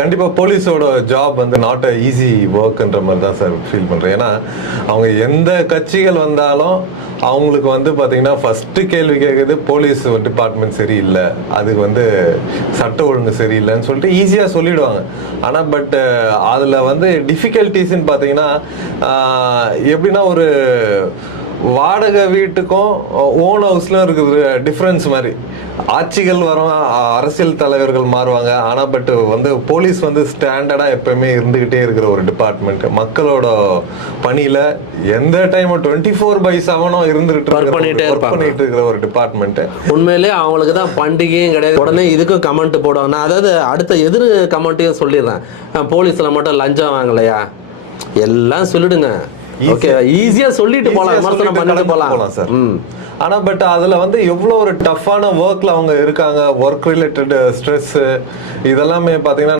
கண்டிப்பா போலீஸோட ஜாப் வந்து நாட் அ ஈஸி ஒர்க்ன்ற மாதிரி தான் சார் ஃபீல் பண்றேன். ஏன்னா அவங்க எந்த கட்சிகள் வந்தாலும் அவங்களுக்கு வந்து பாத்தீங்கன்னா ஃபர்ஸ்ட் கேள்வி கேட்குறது போலீஸ் டிபார்ட்மெண்ட் சரியில்லை, அதுக்கு வந்து சட்ட ஒழுங்கு சரியில்லைன்னு சொல்லிட்டு ஈஸியா சொல்லிடுவாங்க. ஆனா பட் அதுல வந்து டிஃபிகல்டிஸ்ன்னு பாத்தீங்கன்னா எப்படின்னா ஒரு வாடகை வீட்டுக்கும் ஓன் ஹவுஸ்ல இருக்கிற டிஃப்ரென்ஸ் மாதிரி. ஆட்சிகள் வரும், அரசியல் தலைவர்கள் மாறுவாங்க, ஆனா பட் வந்து போலீஸ் வந்து ஸ்டாண்டர்டா எப்பவுமே இருந்துகிட்டே இருக்கிற ஒரு டிபார்ட்மெண்ட். மக்களோட பணியில எந்த டைம் 24/7 இருந்துகிட்டு பண்ணிட்டு இருக்கிற ஒரு டிபார்ட்மெண்ட். உண்மையிலேயே அவங்களுக்கு தான் பண்டிகையும் கிடையாது. உடனே இதுக்கும் கமெண்ட் போடுவாங்க. நான் அதாவது அடுத்த எதிர் கமெண்ட்டையும் சொல்லிடுறேன், போலீஸ்ல மட்டும் லஞ்சம் வாங்கலையா எல்லாம் சொல்லிடுங்க. ஓகே, ஈஸியா சொல்லிட்டு போலாம், விமர்சனம் பண்ணிட்டு போலாம் சார். ஆனா பட் அதுல வந்து எவ்வளவு ஒரு டஃப்பான ஒர்க்ல அவங்க இருக்காங்க, ஒர்க் ரிலேட்டட் ஸ்ட்ரெஸ் இதெல்லாமே பாத்தீங்கன்னா